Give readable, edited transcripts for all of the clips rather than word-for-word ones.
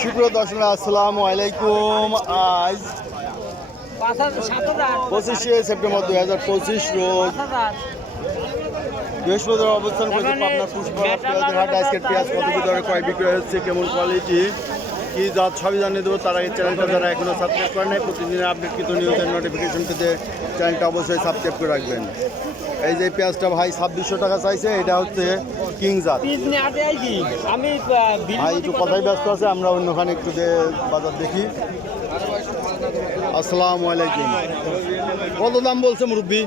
সুপ্রিয় দর্শক আসসালামু আলাইকুম। আজ 25শে সেপ্টেম্বর 2025 রোজ বৃহস্পতিবার অবস্থান করছে পাবনা পুষ্পরাজ পেঁয়াজের হাট। আজকের পেঁয়াজ কত কি দরে ক্রয় বিক্রয় হচ্ছে, কেমন কোয়ালিটি, কি জাত, সবই জানিয়ে দেবো। তার আগে চ্যানেলটা যারা এখনও সাবস্ক্রাইব করে নাই, প্রতিদিনের আপডেটকৃত নিউজের নোটিফিকেশন পেতে চ্যানেলটা অবশ্যই সাবস্ক্রাইব করে রাখবেন। এই যে পেঁয়াজটা ভাই 2600 টাকা চাইছে, এটা হচ্ছে কিং জাত। ভাই একটু কথাই ব্যস্ত আছে, আমরা অন্যখানে একটু বাজার দেখি। আসসালামু আলাইকুম। কত দাম বলছে মুরব্বী?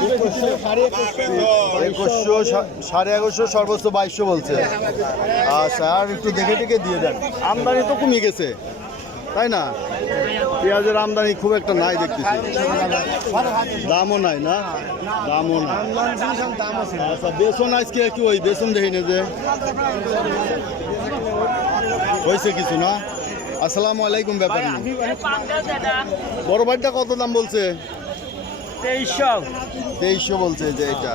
2100, 1150, সর্বোচ্চ 2200 বলছে। আচ্ছা, আর একটু দেখে টেকে দিয়ে দেন। আমদানি তো কমে গেছে, তাই না? পেঁয়াজের আমদানি খুব একটা নাই দেখতেছি, দামও নাই না, দামও নাই। আচ্ছা, বেসন আজকে কি ওই বেসন দেখি না যে হয়েছে কিছু না। আসসালামু আলাইকুম। ব্যাপারী বড় ভাইটা কত দাম বলছে? 2300 বলছে যে এটা।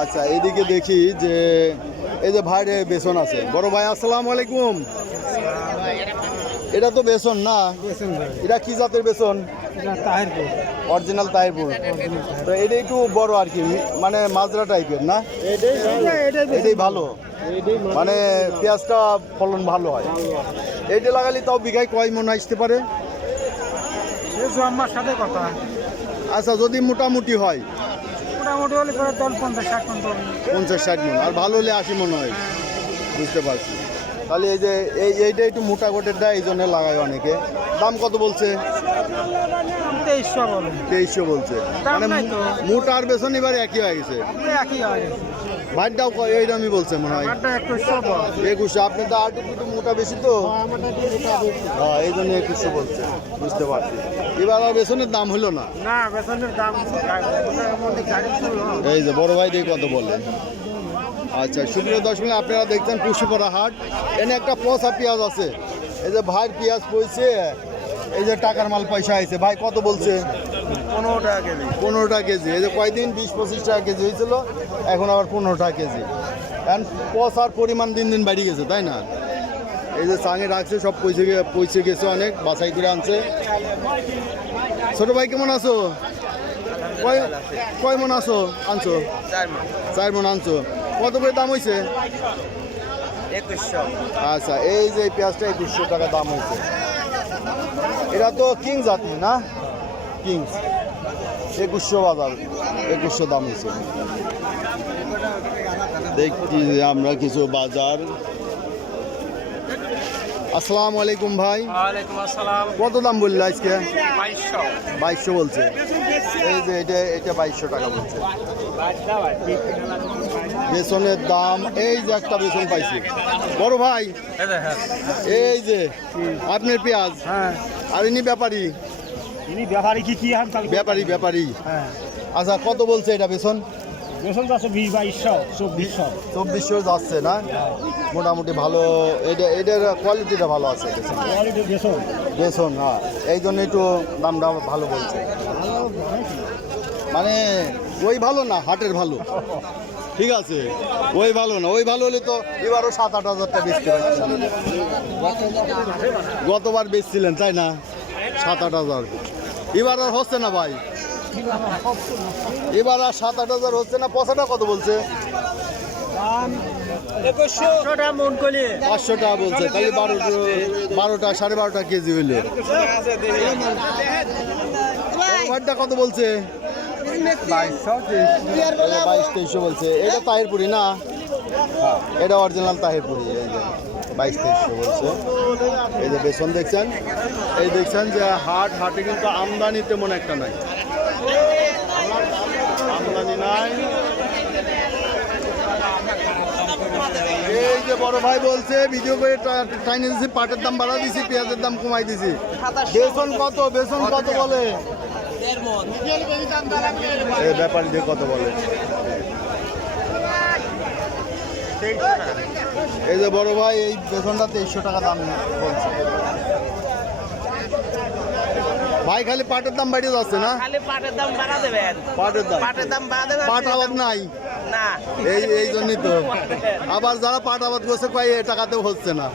আচ্ছা, এদিকে দেখি যে এই যে ভাইরে বেসন আছে। বড় ভাই আসসালামু আলাইকুম। এটা তো বেসন না, এটা কি জাতের বেসন? অরিজিনাল তাহিরপুর। তো এটা একটু বড় আর কি, মানে মাজরা টাইপের না? এটাই ভালো, মানে পেঁয়াজটা ফলন ভালো হয়। এইটা লাগালে তাও বিঘায় কয় মন আসতে পারে? আমার সাথে কথা। আচ্ছা, যদি মোটামুটি হয়, মোটামুটি হলে 50-60 মন। 50-60 মন, আর ভালো হলে 80 মন হয়। বুঝতে পারছি। তাহলে এই যে এইটা একটু মোটা গোটেরটা, এই জন্য লাগায় অনেকে। দাম কত বলছে? 2300 বলছে। মানে মোটা আর বেসন এবার একই হয়ে গেছে। ভাইটাও এই দামই বলছে মনে হয়, 2100। আপনি তো আর একটু মোটা বেশি তো, হ্যাঁ, এই জন্য 2100 বলছে। বুঝতে পারছি। এবার আর বেসনের দাম হলো না। এই যে বড় ভাই দিয়ে কত বলে। আচ্ছা, সুপ্রিয় দর্শক, আপনারা দেখছেন পুষ্পরা হাট। এনে একটা পচা পেঁয়াজ আছে। এই যে ভাইয়ের পেঁয়াজ পয়সে, এই যে টাকার মাল পয়সা আছে। ভাই কত বলছে? 15 টাকা কেজি। 15 টাকা কেজি। এই যে কয়দিন 20-25 টাকা কেজি হয়েছিল, এখন আবার 15 টাকা কেজি। এখন পচার পরিমাণ দিন দিন বেড়ে গেছে, তাই না? এই যে চাঙে রাখছে, সব পয়সে গেছে, অনেক বাছাই করে আনছে। ছোট ভাই কেমন আছো? কয় মন আছো আনছো? 4 মন আনছো। কত করে দাম হয়েছে? 2100। আচ্ছা, এই যে পেঁয়াজটা 2100 টাকা দাম হয়েছে। এটা তো কিং জাতি না? কিংস। 2100 বাজার, 2100 দাম হয়েছে। দেখছি আমরা কিছু বাজার। আসসালামু আলাইকুম ভাই। ওয়ালাইকুম আসসালাম। কত দাম বললে আজকে? 2200 বলছে। এই যে এটা 2200 টাকা বলছে। বেসনের দাম, এই যে একটা বেসন পাইছি। বড় ভাই, এই যে আপনার পেঁয়াজ। আর ইনি ব্যাপারী। ব্যাপারী। আচ্ছা, কত বলছে এটা বেসন? বেসন যাচ্ছে 2200, 2400 যাচ্ছে না? মোটামুটি ভালো। এটার কোয়ালিটিটা ভালো আছে বেসন। হ্যাঁ, এই জন্য একটু দামটা ভালো বলছে। মানে ওই ভালো না, হাটের ভালো। ঠিক আছে, ওই ভালো না। ওই ভালো হলে তো এবারও 7-8 হাজারটা বেচতে পারছেন। গতবার বেচছিলেন, তাই না? 7-8 হাজার। এবার আর হচ্ছে না ভাই, এবার আর 7-8 হাজার হচ্ছে না। পয়সাটা কত বলছে? 500 টাকা বলছে। তাহলে 12টা 12.5 কেজি হইলে। ভাইটা কত বলছে? 2200-2300 বলছে। এটা তাহিরপুরি না? এটা অরিজিনাল তাহিরপুরি। এই যে 2200-2300 বলছে। এই যে বেসন দেখছেন, এই দেখছেন যে হাটে কিন্তু আমদানি তেমন একটা নাই, আমদানি নাই। এই যে বড় ভাই বলছে, ভিডিও করে টাইনে দিছি, পাটের দাম বাড়া দিছি, পেঁয়াজের দাম কমাই দিছি। বেসন কত বলে? এই ব্যাপারী দিয়ে কত বলে? এই যে বড় ভাই, এই বেসনটা 2300 টাকা দাম বলছে। ভাই খালি পাটের দাম বাড়িয়ে যাচ্ছে না? খালি পাটের দাম বাড়া দেবেন। পাটের দাম বাড়া দেবেন। পাট আবাদ নাই। না এই জন্যই তো। আবার যারা পাট আবাদ করছে কয় এ টাকাতেও হচ্ছে না,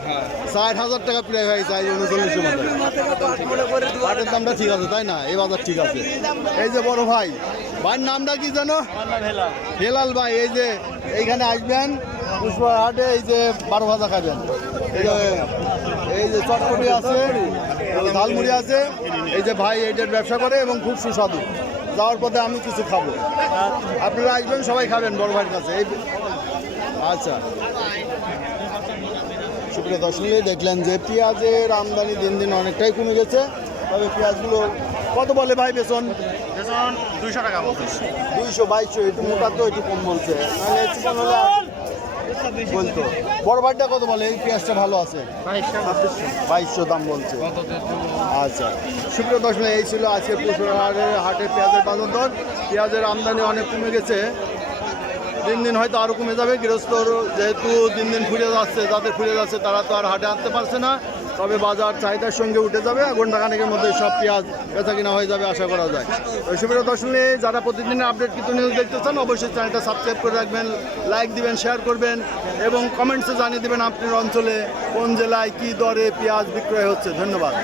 60,000 টাকা প্রায় হয়ে যায় 39 মতো। পাটের দামটা ঠিক আছে তাই না, এই বাজার ঠিক আছে। এই যে বড় ভাই, ভাইয়ের নামটা কি জানো? হেলাল ভাই। এই যে এইখানে আসবেন পুষ্পার হাটে, এই যে 12 ভাজা খাবেন, এই যে চটপটি আছে, ঝালমুড়ি আছে। এই যে ভাই এইটার ব্যবসা করে এবং খুব সুস্বাদু। যাওয়ার পথে আমি কিছু খাবো, আপনারা আসবেন সবাই খাবেন বড় ভাইয়ের কাছে। এই আচ্ছা, সুপ্রিয় দর্শক দেখলেন যে পেঁয়াজের আমদানি দিন দিন অনেকটাই কমে গেছে। তবে পেঁয়াজগুলো কত বলে ভাই বেতন? 200 টাকা বলছে। 200 2200, একটু মোটা তো একটু কম বলছে, নাহলে চিকন হলে বলতো। বড় ভাইটা কত বলে? এই পেঁয়াজটা ভালো আছে 2200 দাম বলছে। আচ্ছা, সুপ্রিয় দর্শক এই ছিল আজকে পুষ্পাহাটের হাটে পেঁয়াজের বাজার দর। পেঁয়াজের আমদানি অনেক কমে গেছে, দিন দিন হয়তো আরও কমে যাবে। গৃহস্থর যেহেতু দিন দিন ফুরিয়ে যাচ্ছে, যাদের ফুরিয়ে যাচ্ছে তারা তো আর হাটে আনতে পারছে না। তবে বাজার চাহিদার সঙ্গে উঠে যাবে, ঘন্টাখানেকের মধ্যে সব পেঁয়াজ বেচা কিনা হয়ে যাবে আশা করা যায়। তো সুপ্রিয় দর্শক যারা প্রতিদিনের আপডেট কিন্তু নিউজ দেখতে চান অবশ্যই চ্যানেলটা সাবস্ক্রাইব করে রাখবেন, লাইক দিবেন, শেয়ার করবেন এবং কমেন্টসে জানিয়ে দেবেন আপনার অঞ্চলে কোন জেলায় কী দরে পেঁয়াজ বিক্রয় হচ্ছে। ধন্যবাদ।